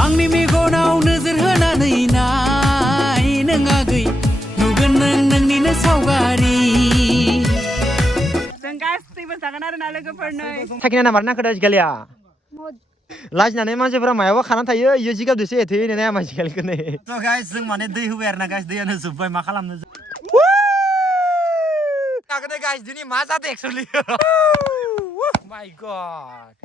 आंनि मेगनाव नोजोर होनानै नाय नों आगै नुगोन नों नोंनिनो सावगारि जों गासैबो जागोन आरो ना लोगोफोरनो थाखिना नाम्बार नांखो दा जिगालिया लाजिनानै मानसिफोरा मायाबा खाना थायो इयो जिगाबदोसो एथेयो नेनाया मानसिगालिखौ नै स' गाइस जों माने दै होबाय आरो ना गाइस दैयानो जोब्बाय मा खालामनो नागोन गाइस दिनै मा जादों एक्चुअली माय गड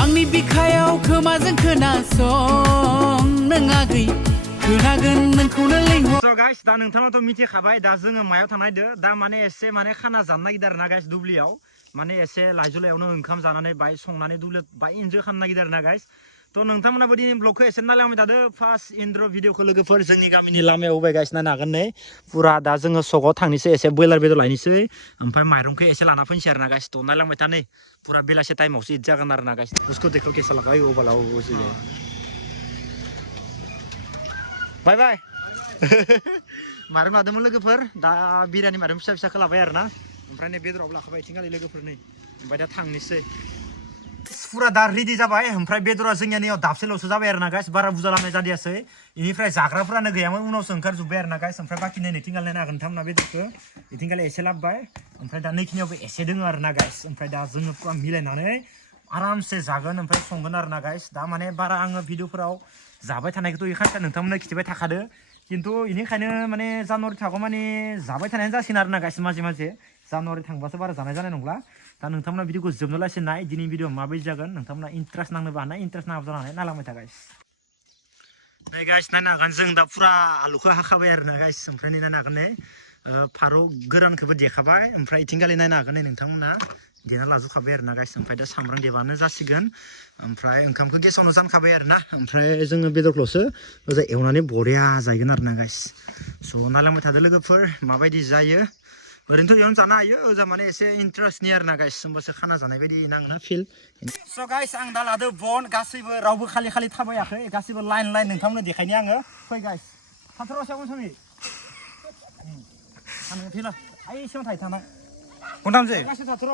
आंनि बिखायाव खोमाजों खोनासं नों आगै खोनागोन नोंखौनो लेंहर स' गाइस दा नोंथाङाथ' मिथिखाबाय दा जोङो मायाव थांनायदो दा माने एसे माने खाना जानो नागिरदों आरो ना गाइस दुब्लियाव माने एसे लाइजुलायावनो ओंखाम जानानै बाय संनानै दुब्लियाव बाय इन्जय खालामनो नागिरदों आरो ना गाइस थ' नोंथांमोनाबो दिनै ब्लगखौ एसे नायलांबाय थादो फार्स्ट इन्ट्र' भिडिअखौ लोगोफोर जोंनि गामिनि लामायाव होबाय गाइस नायनो हागोन नै पुरा दा जोङो सकआव थांनोसै एसे ब्रयलार बेदर लायनोसै ओमफ्राय माइरंखौ एसे लाना फैनोसै आरो ना गाइस थ' नायलांबाय था नै पुरा बेलासे टाइमावसो इदि जागोन आरो ना गाइस उसको देखो कैसा लगा ये वाला वो से बाय बाय माइरं लादोंमोन लोगोफोर दा बिरियानि माइरं फिसा फिसाखौ लाबाय आरो ना ओमफ्राय नै बेदरावबो लाखाबाय इथिंगालि लोगोफोर नै ओमफ्राय दा थांनोसै पुरा दा रेडि जाबाय ओमफ्राय बेदरा जोंनिया नैयाव दाबसेल'सो जाबाय आरो ना गाइस बारा बुरजा लामनाय जादियासै इनिफ्राय जाग्राफोरानो गैयामोन उनावसो ओंखारजोब्बाय आरो ना गाइस ओमफ्राय बाखि नै इथिंगालि नायनो हागोन नोंथांमोना बेदरखौ इथिंगालि एसे लाबोबाय ओमफ्राय दा नैखिनियावबो एसे दोङो आरो ना गाइस ओमफ्राय दा जोङो पुरा मिलायनानै आरामसे जागोन ओमफ्राय संगोन आरो ना गाइस दा माने बारा आङो भिडिअफोराव जाबाय थानायखौथ' इखानखा नोंथांमोननो खिथिबाय थाखादो खिन्थु इनिखायनो माने जानुवारि थागौ माने जाबाय थानायानो जासिगोन आरो ना गाइस माजे माजे जानुवारि थांबासो बारा जानाय जानाय नंला दा नोंथांमोना भिडिअखौ जोबनो लासै नाय दिनै भिडिअ माबायदि जागोन नोंथांमोना इन्ट्रेस्ट नांनोबो हानाय इन्ट्रेस्ट नाङाबो जानो हानाय नायलांबाय था गाइस नै गाइस नायनो हागोन जों दा पुरा आलुखौ हाखाबाय आरो ना गाइस ओमफ्राय नै नायनो हागोन नै फारौ गोरानखौबो देखाबाय ओमफ्राय इथिंगालि नायनो हागोन नै नोंथांमोना देना लाजोबखाबाय आरो ना गाइस ओमफ्राय दा सामब्राम देबानो जासिगोन ओमफ्राय ओंखामखौ गेसावनो जानखाबाय आरो ना ओमफ्राय जोङो बेदरखौल'सो ओजा एवनानै बरिया जागोन आरो ना गाइस स' नायलांबाय थादो लोगोफोर माबायदि जायो ओरैनोथ' एवना जानो हायो ओजा माने एसे इन्ट्रेस्टनि आरो ना गाइस होमबासो खाना जानाय बायदि नाङो फिल स' गाइस आं दा लादो बन गासैबो रावबो खालि खालि थाबायाखै गासैबो लाइन लाइन नोंथांमोननो देखायनि आङो फै गाइस थाथ'र' सायाव समी थानो फैला आइ एसेयाव थायो थाना खनथामसै गासै थाथ'र'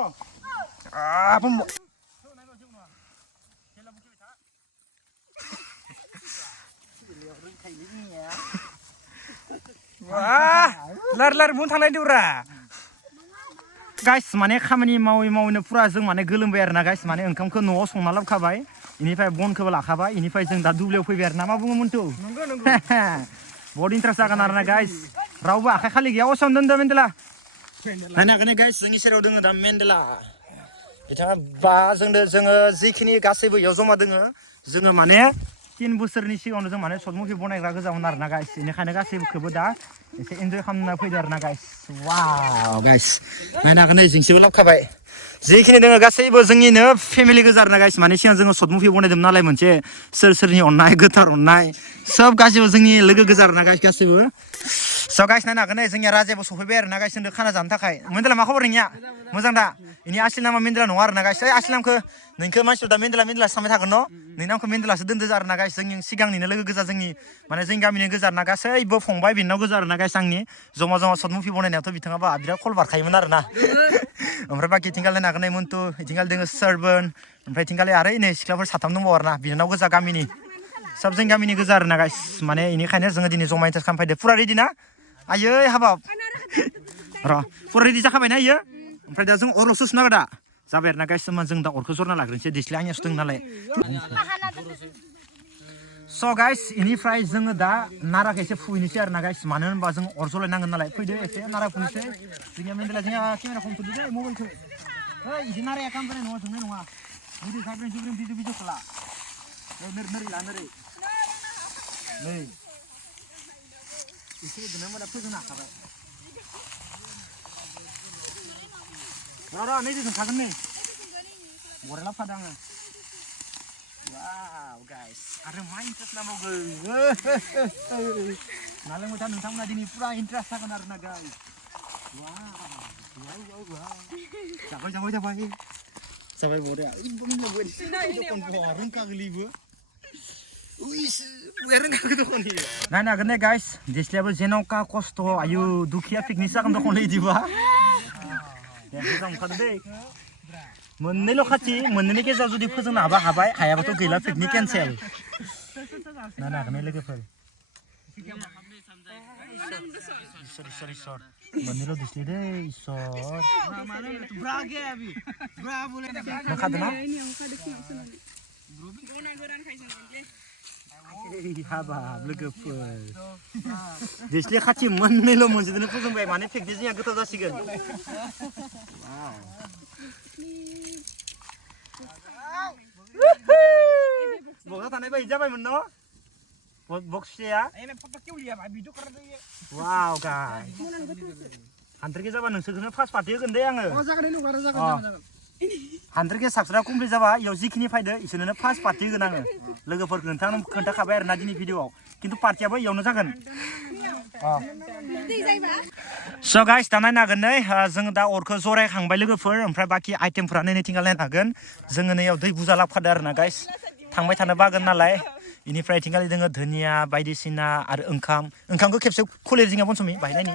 लार लार बुं थांनाय दौरा गाइस माने खामानि मावै मावैनो पुरा जों माने गोलोमबाय आरो ना गाइस माने ओंखामखौ न'आव संना लाबोखाबाय इनिफ्राय बनखौबो लाखाबाय इनिफ्राय जों दा दुब्लियाव फैबाय आरो ना मा बुङो मोनथौ बहुत इन्ट्रेस्ट जागोन आरो ना गाइस रावबो आखाइ खालि गैया असावनो दोनदो मेन्देला नायनो हागोन गाइस जोंनि सेराव दोङो दा मेन्देला बिथाङा बा जोङो जिखिनि गासैबो इयाव जमा दोङो जोङो माने 3 बोसोरनि सिगाङावनो जों माने सर्ट मुभि बनायग्रा गोजामोन आरो ना गाइस बेनिखायनो गासैबोखौबो दा एसे इन्जय खालामना फैदो आरो ना गाइस वाव गाइस नायनो हागोन नै जोंसेबो लाबोखाबाय जिखिनि दोङो गासैबो जोंनिनो फेमिलि गोजा आरो ना गाइस माने सिगां जोङो सर्ट मुभि बनायदोंमोन नालाय मोनसे सोर सोरनि अननाय गोथार अननाय सब गासैबो जोंनि लोगो गोजा आरो ना गाइस गासैबो स' गाइस नायनो हागोन नै जोंनिया राजायाबो सफैबाय आरो ना गाइस जोंनो खाना जानो थाखाय मेन्देला मा खबर नोंनिया मोजां दा इनि आसलि नामा मेन्देला नङा आरो ना गाइस आसलि नामखौ नोंखौ मानसिफोर दा मेन्देला सानबाय थागोन न' नोंनि नामखौ मेन्देलासो दोनदो आरो ना गाइस जोंनि सिगांनिनो लोगो गोजा जोंनि माने जोंनि गामिनि गोजा आरो ना गासैबो फंबाय बिनानाव गोजा आरो ना गाइस आंनि जमा जमा सर्ट मुभि बनायनायावथ' बिथाङाबा बिराद कल बारखायोमोन आरो ना ओमफ्राय बाखि इथिंगालि नायनो हागोन नै मन्टु इथिंगालि दोङो सोरबोन ओमफ्राय इथिंगालि आरो नै सिख्लाफोर 3 दंबावो आरो ना बिनानाव गोजा गामिनि सब जों गामिनि गोजा आरो ना गाइस माने इनिखायनो जोङो दिनै जमा इन्टारेस्ट खालामफैदो पुरा रेडि ना आयै हाबाब र' पुरा रेडि जाखाबायना इयो ओमफ्राय दा जों अरल'सो सुनांगौ दा जाबाय आरो ना गाइस जों दा अरखौ जरना लाग्रोनोसै दिस्लाया आंनियावसो दं नालाय स' गाइस इनिफ्राय जोङो दा नाराखौ एसे फुहैनोसै आरो ना गाइस मानो होनबा जों अर जलायनांगोन नालाय फैदो एसे नारा फुनोसै जोंनिया मेन्देला जोंहा केमेरा हमथ'दो दे मबाइलखौ ओइ इदि नाराया काम जानाय नङा जोंनाय नङा भिडिअ साब्रेन जुब्रेन भिडिअ खाला नोरै ला नोरै नै एसे गोनां मोना फोजोंनो हाखाबाय र' नै जों थागोन नै बरेला फादा आङो वाव गाइस आरो मा इन्ट्रेस्ट नांबावगौ नालेंबाय था नोंथांमोना दिनै पुरा इन्ट्रेस्ट जागोन आरो ना गाइस जाबाय बरिया रोंखा गोलैबो नायनो हागोन ने गाइस दिस्लायाबो जेन'का खस्थ' आयु दुखिया पिकनिक जागोन दख'न इदिबा मोजां ओंखारदो दै मोननैल' खाथि मोननैनि गेजेराव जुदि फोजोंनो हाबा हाबाय हायाबाथ' गैला पिकनिक केन्सेल नायनो हागोन लोगोफोर इसर मोननैल' दिसलै दै इसर नोंखादों ना हाबाब लोगोफोर दिसलै खाथि मोननैल' मोनजोंनो फोजोंबाय माने पिकनिक जोंहा गोथाव जासिगोन बक्सा थानाय बायदि जाबायमोन न' बक्स फिसाया वाव गाय हानद्रेके जाबा नोंसोरखौनो फार्स्ट पार्टि होगोन दे आङो हानद्रेके साबस्क्राइब कमप्लिट जाबा इयाव जिखिनि फायदो इसोरनो फार्स्ट पार्टि होगोन आङो लोगोफोरखौ नोंथांनो खोन्थाखाबाय आरोना दिनै भिडिअआव खिन्थु पार्टियाबो इयावनो जागोन स' गाइस दा नायनो हागोन नै जों दा अरखौ जरायखांबाय लोगोफोर ओमफ्राय बाखि आइटेमफोरा नैथिंगाल नायनो हागोन जोङो नैयाव दै बुरजा लाबोखादो आरोना गाइस थांबाय थानो बागोन नालाय इनिफ्राय इथिंगालि दोङो धनिया बायदिसिना आरो ओंखामखौ खेबसे खुलिर जोंहा पनसमि बाहायनायनि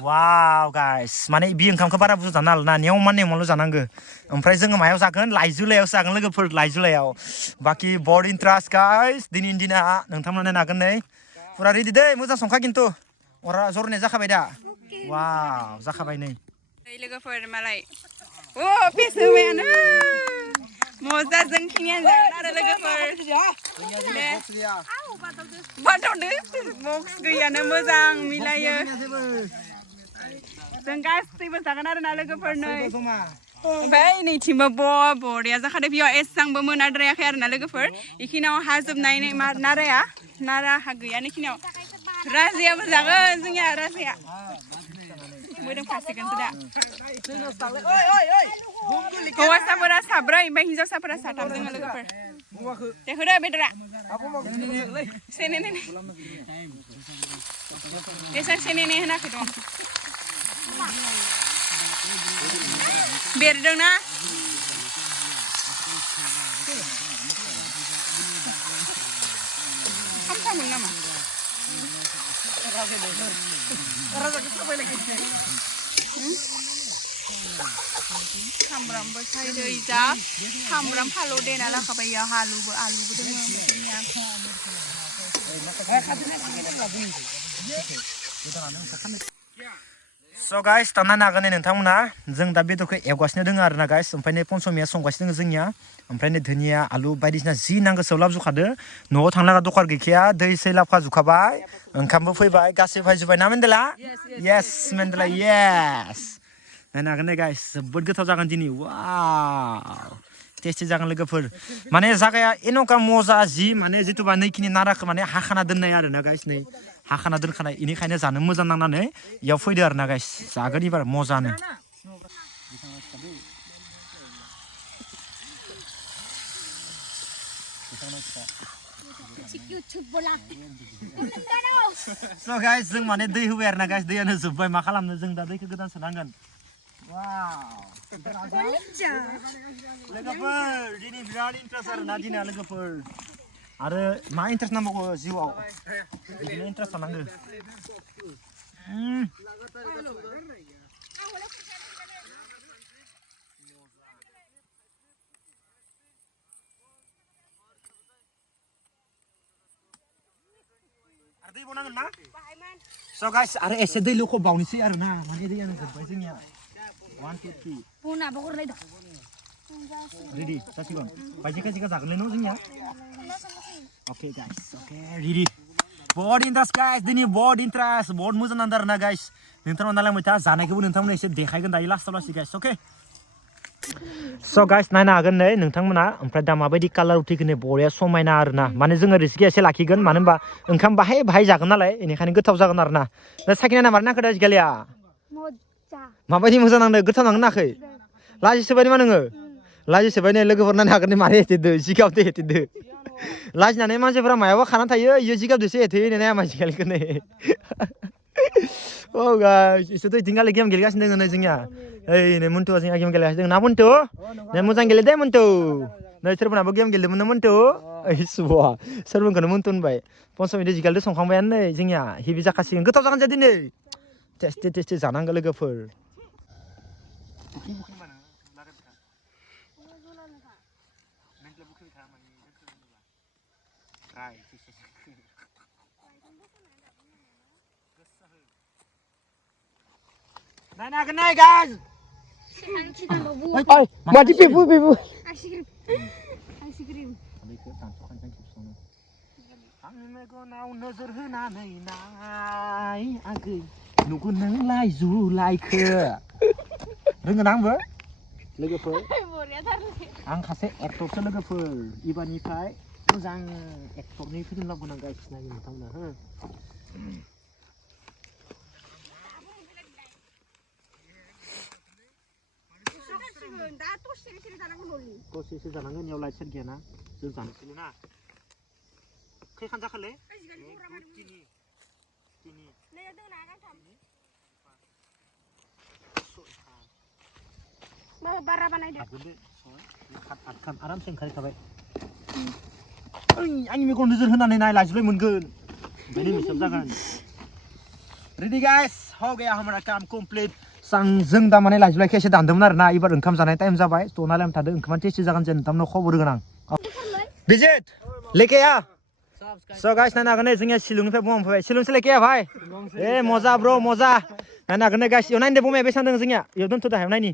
वाव गाइस माने बे ओंखामखौ बारा बुरजा जानो हाला ना नेवमाल' जानांगो ओमफ्राय जोङो मायाव जागोन लाइजुलायावसो जागोन लोगोफोर लाइजुलायाव बाखि बर्ड इन्ट्रास्ट गाइस दिनैनि दिना नोंथांमोना नायनो हागोन नै पुरा रेडि दै मोजां संखा खिन्थु अरा जरनाया जाखाबाय दा वाव जाखाबाय नै लोगोफोर मालाय ओ फेस होबायानो मजा जोंखिनियानो जागोन आरो लोगोफोर बाथौदो बक्स गैयानो मोजां मिलायो जों गासैबो जागोन आरो ना लोगोफोर नै ओमफ्राय नैथिंबो बरिया जाखादो बेयाव एसांबो मोनाद्रायाखै आरो ना लोगोफोर इखिनियाव हाजोबनाय नारा हा गैया नैखिनियाव राजायाबो जागोन जोंनिया राजाया मोदोम खासिगोनसो दा हौवासाफोरा साब्रै ओमफ्राय हिन्जावसाफोरा साथाम जोङो लोगोफोर दे होदो बेदरा सेने बेसां सेने होनाखै दं बेरदोंना खामथामोन नामा सामब्रामबो सायदो इजा सामब्राम फालौ देना लाखाबाय इयाव आलुबो दङ स' गाइस दा नायनो हागोन नोंथांमोना जों दा बेदरखौ एवगासिनो दङ आरोना गाइस ओमफ्राय नै पनसमिया संगासिनो दङ जोंनिया ओमफ्राय नै धनिया आलु बायदिसिना जि नांगौ सोब लाबोजोबखादो न'आव थांलागा दखान गैखाया दै सै लाबोखाजोबखाबाय ओंखामबो फैबाय गासैबो फैजोब्बाय ना मेन्देला येस मेन्देला येस नायनो हागोन नै गाइस जोबोद गोथाव जागोन दिनै वाव टेस्टि जागोन लोगोफोर माने जागाया एन'का मजा जि माने जिथुबा नैखिनि नाराखौ माने हाखाना दोननाय आरोना गाइस नै हाखाना दोनखानाय इनिखायनो जानो मोजां नांनानै इयाव फैदो आरोना गाइस जागोन एबार मजानो स' गाइस जों माने दै होबाय आरोना गाइस दैयानो जोब्बाय मा खालामनो जों दा दैखौ गोदान सोनांगोन लोगोफोर दिनै बिराद इन्ट्रेस्ट आरोना दिनै लोगोफोर आरो मा इन्ट्रेस्ट नांबावगौ जिउआव बिदिनो इन्ट्रेस्ट थानांगौ दै बावनांगोन ना स' गाइस आरो एसे दै लुखौ बावनोसै आरोना माने दैयानो जोब्बाय जोंनिया 1 2 3 रेडि जासिगोन बायदिका जागोनलै न' जोंनिया okay guys okay ready board interest guys दिनै बर्ड इन्ट्रेस्ट बर्ड मोजां नांदों आरोना गाइस नोंथांमोना नायलांबाय था जानायखौबो नोंथांमोना एसे देखायगोन दायो लास्टाव लासै गाइस अके स' गाइस नायनो हागोन नै नोंथांमोना ओमफ्राय दा माबायदि कालार उथिगोन बरिया समायना आरोना माने जोङो रिसिखौ एसे लाखिगोन मानो होनबा ओंखाम बाहाय जागोन नालाय बेनिखायनो गोथाव जागोन आरोना दा साखिना मारै नांखो दा आजिखालिया माबायदि मोजां नांदों गोथाव नांगोन नाखै लाजिसोबाय मा नोङो लाजिसोबाय नै लोगोफोर नायनो हागोन मारै हेथेदो जिगाबदो हेथेदो लाजिनानै मानसिफोरा मायाबा खाना थायो इयो जिगाबदोसो हेथेयो होननाय आजिखालिखौ नै औ गाइस इसोरथ' इथिंगालि गेम गेलेगासिनो दङ नै जोंनिया ओइ नै मन्टुआ जोंहा गेम गेलेगासिनो दङ ना मन्टु नै मोजां गेले दे मन्टु नै सोरबोनाबो गेम गेलेदोंमोन ना मन्टु ओइ सुबुआ सोरबोनखौनो मन्टु होनबाय पन्समि डिजिटेलजों संखांबायानो नै जोंनिया हेभि जाखासिगोन गोथाव जागोन जे दिनै टेस्टि जानांगौ लोगोफोर Nana kenai guys. Mati pipu. Asikrim. Ang megonaw nozor hoनानै नाय आगै नुगो नोंलाय जुलायखो रोंगोन आंबो लोगोफोर आं सासे एक्टरसो लोगोफोर इबारनिफ्राय मोजां एक्टरनि फिल्म लाबोनां गाइस नायनो नोंथांमोना हो दसेसो जानांगोन याव लाइट सेट गैयाना जों जानोसैल' ना खै खान जाखोलै तिनि Mau bara बानायदो आदखान आरामसे ओंखारखाबाय आंनि मेगन नोजोर होनानै नाय लाजिलाय मोनगोन ओमफ्राय नोंसोर जागोन रेडी गाइस हो गया हमारा काम कंप्लीट जों दा माने लाजिलायखौ एसे दानदोंमोन आरोना एबार ओंखाम जानाय टाइम जाबाय जना लायम थादों ओंखामा टेस्टि जागोन जे नोंथांनो खबर होगोन आं विजिट लेके आ So guys, नायनो हागोन जोंनिया शिलंनिफ्राय बमा फैबाय शिलंसो लेके आ भाई ए मजा ब्रो मजा नायनो हागोन गाइस इयाव नायनो बमाया बेसां दं जोंनिया इयाव दोनथ' दा नायनि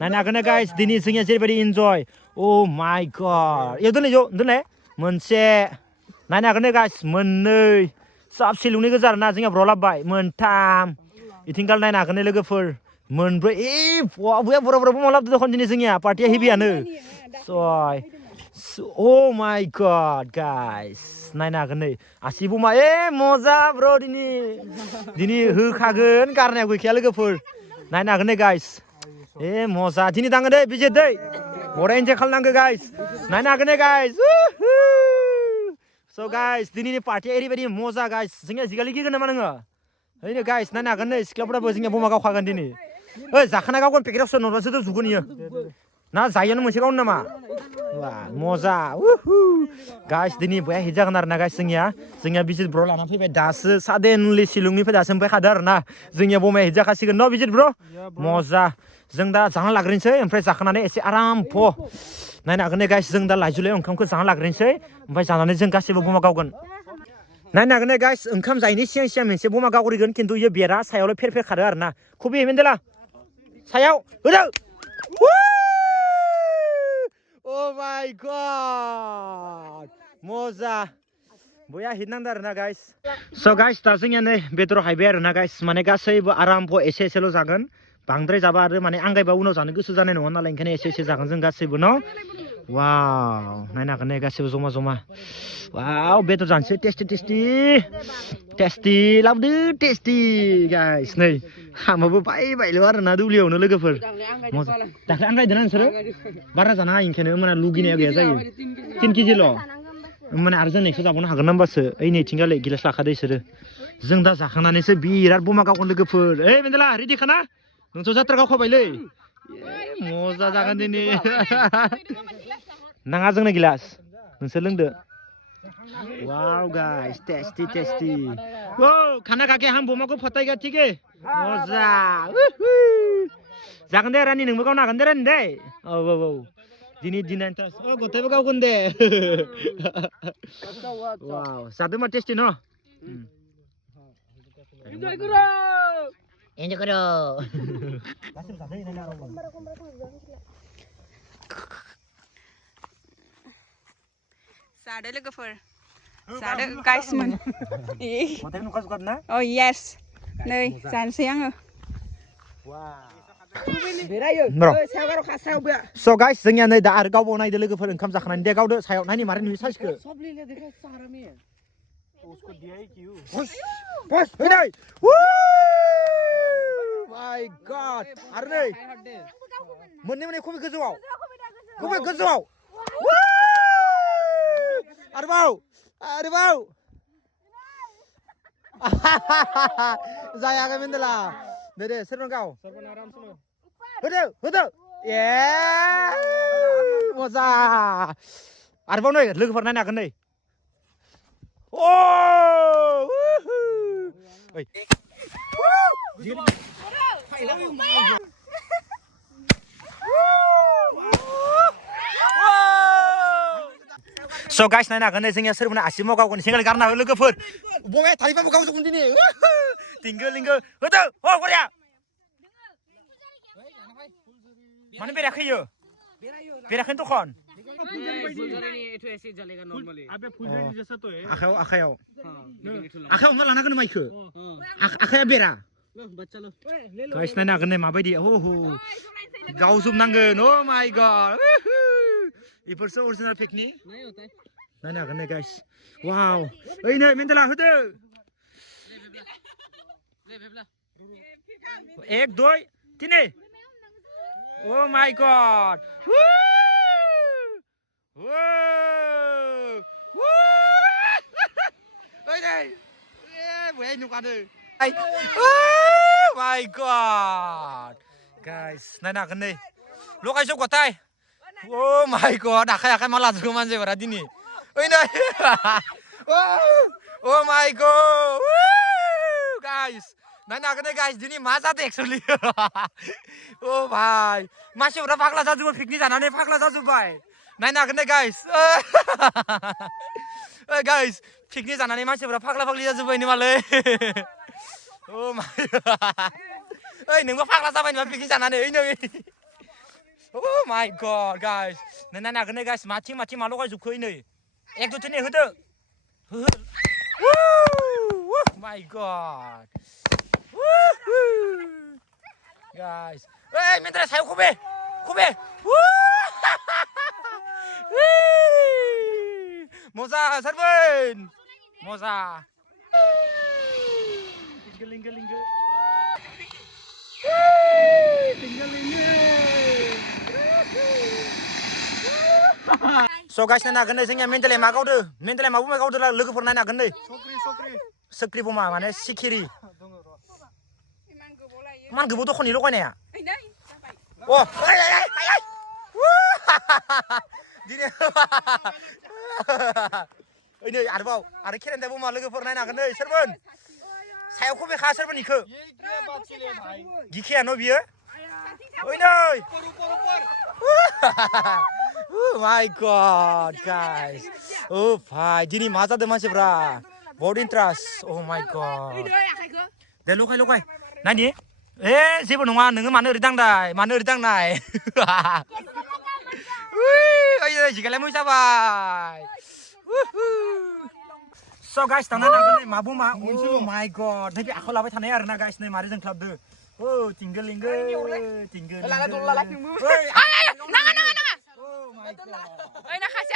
नायनो हागोन गाइस दिनै जोंनिया जेरैबायदि इन्जय ओ माय गॉड इयाव दोनलाय मोनसे नायनो हागोन गाइस मोननै सब शिलंनि गोजा आरोना जोंनिया ब्र लाबबाय मोनथाम इथिंगाल नायनो हागोन लोगोफोर मोनब्रै ए बुया बरा बमा लाबदो दखन दिनै जोंनिया पार्टिया हेभियानो सय Oh my god guys नायनो हागोन नै आसि बमा ए मजा ब्र दिनै होखागोन गारनायाव गैखाया लोगोफोर नायनो हागोन नै गाइस ए मजा दिनै दाङो दै बिजित दै बराय एन्जय खालामनांगौ गाइस नायनो हागोन नै गाइस So guys दिनैनि पार्टिया ओरैबायदि मजा गाइस जोंनिया जिगालि गिगोन नामा नोङो ओइनो गाइस नायनो हागोन नै सिख्लाफोराबो जोंनिया बमा गावखागोन दिनै ओइ जाखाना गावगोन पेकेटाव सोनहरबासो थ' जुगोन इयो ना जायोनो मोनसे गावनो नामा Wah, moza, guys, दिनै बया हिट जागोन आरोना गाइस जोंनिया बिजित ब्र लाना फैबाय दासो साडेनलि शिलंनिफ्राय दासो ओमफ्राय खादो आरोना जोंनिया बमाया हिट जाखासिगोन न बिजित ब्र मजा जों दा जाना लाग्रोनोसै ओमफ्राय जाखानानै एसे आराम फ नायनो हागोन नै गाइस जों दा लाइजुलाय ओंखामखौ जाना लाग्रोनोसै ओमफ्राय जानानै जों गासैबो बमा गावगोन नायनो हागोन नै गाइस ओंखाम जायैनि सिगां मोनसे बमा गावग्रोगोन खिन्थु इयो बेरा सायावल' फेर खारो आरोना खुबि हेमेन्देला सायाव होदो Oh my god moza बया हिट नांदो आरोना गाइस So guys दा जोंनिया नै बेदर हायबाय आरोना गाइस माने गासैबो आराम एसे जागोन बांद्राय जाबा आरो माने आंगायबा उनाव जानो गोसो जानाय नङा नालाय ओंखायनो एसे जागोन जों गासैबो न वाव नायनो हागोन नै गासैबो जमा वाव बेदर जानोसै टेस्टि लाबोदो टेस्टि गाइस नै खामाबो बायबायल' आरोना दुब्लियावनो लोगोफोर दाख्लै आंगायदोंना नोंसोरो बारा जानो हायो ओंखायनो माने लुगैनाया गैया जायो 3 केजिल' माने आरो जों नेक्स्ट जाबावनो हागोन होमबासो ओइ नैथिंगालै गिलास लाखादो इसोरो जों दा जाखांनानैसो बिराद बमा गावगोन लोगोफोर ओइ मेन्देला रेडि खाना नोंथ' जात्रा गावखाबायलै मजा जागोन दिनै नाङा जोंनो गिलास नोंसोर लोंदो Wow guys, tasty. Wow, खाना खाके हम बमा को फटाएगा ठीक है? मजा. जागोन दे रानि नोंबो गावनो हागोन दे रानि दे. औ. दिनै दिनानथास. गथायबो गावगोन दे. Wow, जादो मा टेस्टी न? Enjoy करो. जादो लोगोफोर जादो गाइस मोन Oh yes नै जानोसै आङो So guys जोंनिया नै दा आरो गावबाव नायदो लोगोफोर ओंखाम जाखानानै दे गावदो सायाव नायनि मारै नुयो साइसखौ My god आरो नै मोननै खबि गोजौआव आरोबाव जायाखै मेन्देला दे सोरबा गाव होदो मजा आरोबाव नै लोगोफोर नायनो हागोन नै स' गाइस नायनो हागोन जोंनिया सोरबा आसिमाव गावगोन सेंग्रा गारना हो लोगोफोर बबाय थालिबाबो गावजोबगोन दिनै टिंगो लिंगो होदो अ गरिया माने बेराखै इयो बेराखैनो दखन आखायाव हमना लानांगोन माइखो आखाया बेरा गाइस नायनो हागोन नै माबायदि गावजोबनांगोन अ माय गड इफोरसो अरिजिनेल पिकनिक नायनो हागोन नै गाइस वाव ओइ नै मेन्देला होदो 1 2 3 Oh my god! Woo! Ơi đây! Bữa anh nhục ăn đi. Oh my god! Guys, này nào cái này. Lúc ai chụp quả tay. Oh my god, đã khai mà làm gì mà gì vậy đi nè. Ơi đây. Oh my god! Guys. Nah, nah, guys, ini masa deh actually. Oh, bhai. Masih berapa fakla jatuh piknik sana nih fakla jatuh, bhai. Nah, nah, guys. Guys, piknik sana nih masih berapa fakla jatuh ini malah. Oh my god. Neng fakla sama ini piknik sana nih ini. Oh my god, guys. Nah, nah, guys, macam malu guys juga ini. Ek tuh ini hudu. Oh my god. Guys, minta saya kube. Moza, serben. Moza. Tinggal. So guys, nana gende जोंनिया मेन्टेले मा गावदो मेन्टेले मा बुमा गावदो लोगोफोर नायनो हागोन नै सक्रि बुमा माने सिखिरि मान गोबो दखनि लगायनाया अ दिनै ओइ नै आरोबाव आरो खेरेन्दा बुमा लोगोफोर नायनो हागोन नै सोरमोन सायाव खबेखा सोरमोन इखो गिखिया न' बियो ओइ नै Oh my god, guys. Oh, bhai, dini masa deh masih bra. Body interest. Oh my god. Deh lukai. Nani? Siapa nungan? Nungan mana ridang dai? Mana ridang dai? Ayo, jika lemu siapa? So guys, tanah naga nih mabu ma. Oh my god. Tapi aku lawan tanah ya, karena guys nih mari jeng club deh. Oh, tinggal. Lala. Nanga. Oi nak kasih.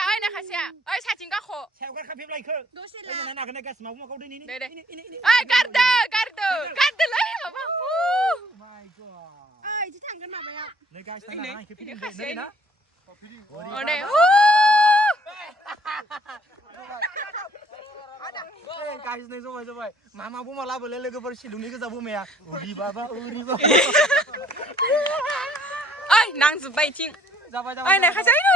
Oi cacing kakho. Saya udah kapib lagi ke. Oi nak guys mau kau ini. Oi gardu lah ya apa. Oh my god. Oi itu tangga apa ya? Nih guys tanah kapib ini na. Oh deh. Guys nih coba. Mama bu malah boleh lagi bersilung nih ke zabu mea. Uri baba. Oi nang zubai ting. Ay, nakasya ini.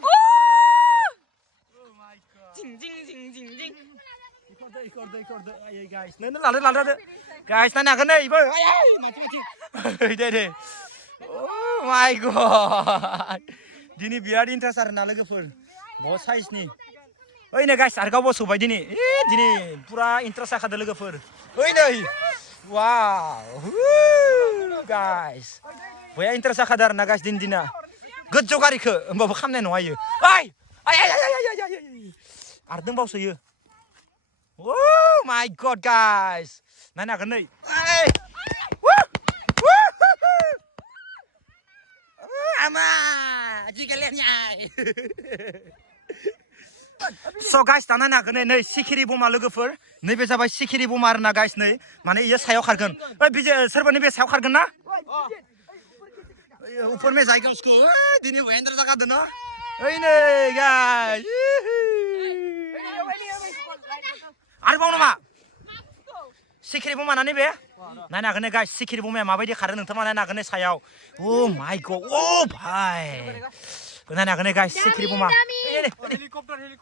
Oh my god. Jing. Ikor. Ay guys. Nene lada. Guys, nana kena ibu. Ay, macam. Deh. Oh my god. Dini biar interest arena lagi full. Bos size nih. Oh ini guys, harga bos subay dini. Dini pura interest ada lagi full. Oh ini. Wow. Guys. Boya interest ada arena guys dina. Gede kari ke, mbak kamne no ayo. Ay. Ardeng bau saya. Oh my god guys. Nana kena. Ay. Ama, jika lihatnya. So guys, tanah nak kena nih sikiri boma logofer. Nih bisa bayi sikiri boma arena guys nih. Mana iya saya kargan. Bisa serba nih bisa saya kargan na? ऊपर में जाएगा उसको दिनी वेंद्र जगह देना ओइने guys आरो बाव नामा सिखिरि बमा नानै बे नायनो हागोन गाइस सिखिरि बमाया माबायदि खारो नोंथाङा नायनो हागोन सायाव ओ माय गॉड ओ भाई नायनो हागोन गाइस सिखिरि बमा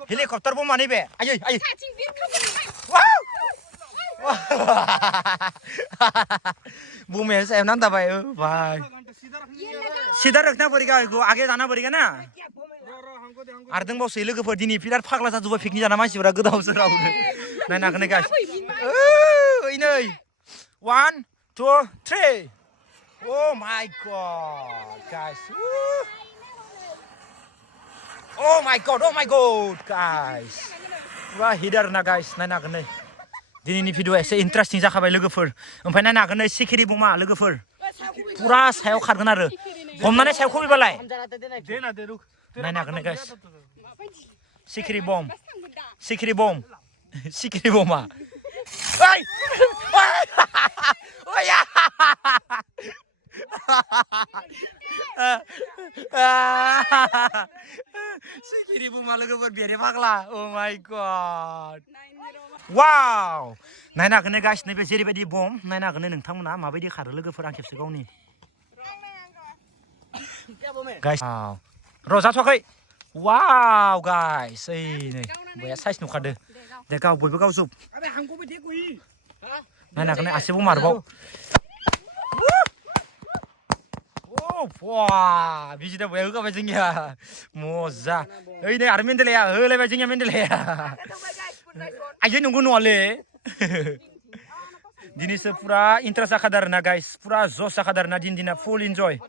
हेलिकप्टार बमा नै बे आयै बमाया सायाव नांदा भाई सीधा रखना पड़ेगा इसको आगे जाना पड़ेगा ना आरो दंबावसो लोगोफोर दिनै बिराद फाग्ला जाजोब्बाय पिकनिक जाना मानसिफोरा गोदाव सोरावनो नायनो हागोन गाइस ओइ नै 1 2 3 Oh my god guys Oh my god guys wah hidar na guys नायनो हागोन नै दिनैनि भिडिअ एसे इन्टारेस्टिं जाखाबाय लोगोफोर ओमफ्राय नायनो हागोन नै सिखिरि बमा लोगोफोर पुरा सायाव खारगोन आरो हमनानै सायाव खबिबालाय नायनो हागोन गाइस सिखिरि बमा ओइ ओया सिखिरि बमा लोगोफोर बेरे फाग्ला Oh my god Wow नायनो हागोन गाइस नैबे जेरैबायदि बम नायनो हागोन नोंथांमोना माबायदि खारो लोगोफोर आं खेबसे गावनि गाइस र' जाथ'वाखै वाव गाइस ओइ नै बया साइज नुखादो दे गाव बयबो गावजोब नायनो हागोन आसिबो मारबाव Wah, biji dah boleh juga macam ni ya, moza. Ini ada mendel ya, hele macam ni mendel ya. Aja nunggu nuale. Dini sepura interest akadar na guys, pura jos akadar na dina full enjoy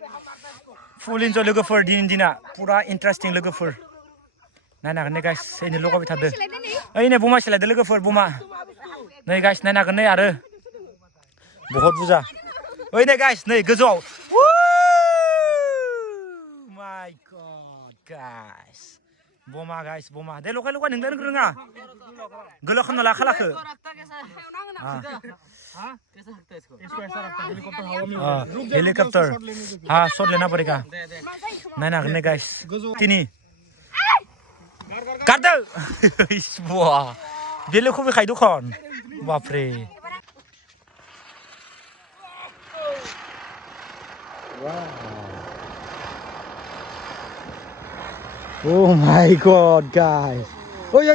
logo for dina, pura interesting logo for. Nana kene guys, ini logo bitade. Ini buma sila logo for buma. Nih guys, nana kene ada. बहुत बुजा. Ini guys, nih gejol. My god guys boma guys boma de lokal nenglan ngerenga gelok nala khalak helicopter ha shot lena padega naina gne guys tini karda iswa bele khobi khai dukhon bapre Oh my god guys oi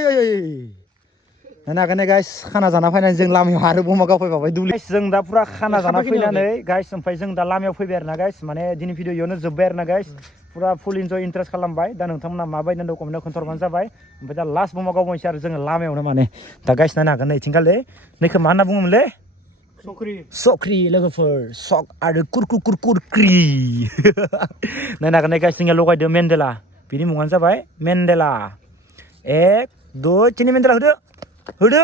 नायनो हागोन guys खाना जाना फैनानै जों लामायाव आरो बमा गावफैबाय दुब्लि जों दा पुरा खाना जाना फैनानै गाइस ओमफ्राय जों दा लामायाव फैबाय आरो ना गाइस माने दिनै भिडिअयावनो जोब्बाय आरो ना गाइस पुरा फुल इन्जय इन्ट्रेस्ट खालामबाय दा नोंथांमोना माबायदि नांदों कमेन्टआव खोन्थाहरबानो जाबाय ओमफ्राय दा लास्ट बमा गावबायसै आरो जोङो लामायावनो माने दा गाइस नायनो हागोन नै थिंखाले नैखौ मा होनना बुङोमोनलै Sokri लोगोफोर sok आरो कुरकुरक्रि नायनो हागोन गाइस जोंनिया लगायदो मेन्डेला बिनि मुङानो जाबाय मेन्डेला 1 2 3 मेन्डेला होदो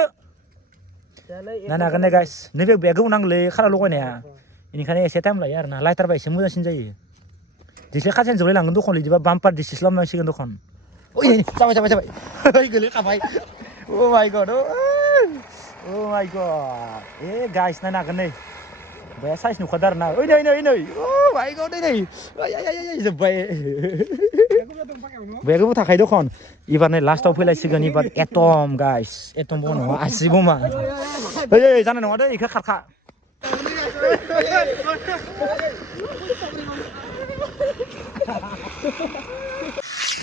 नायनो हागोन गाइस नैबे बेगखौ नांगौलै खारा लगायनाया बेनिखायनो एसे टाइम लायो आरोना लाइटारबा एसे मोजांसिन जायो दिसले खासेन जोबलाय लांगोन दखन बिदिबा बाम्पार दिसिस लामनांसिगोन दखन ओइ जाबाय ओइ गोलैखाबाय Oh my god A guys नायनो हागोन नै बया साइज नुखादो आरोना ओइ नै Oh my god नै जोब्बाय बेगबो थाखाय दखन एबार नै लास्टआव फैलायसिगोन एबार एटम गाइस एटम बो नङा आसि बमा ओइ जानाय नङा दे इखो खारखा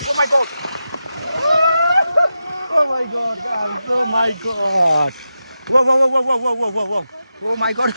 Oh my god Whoa Oh my god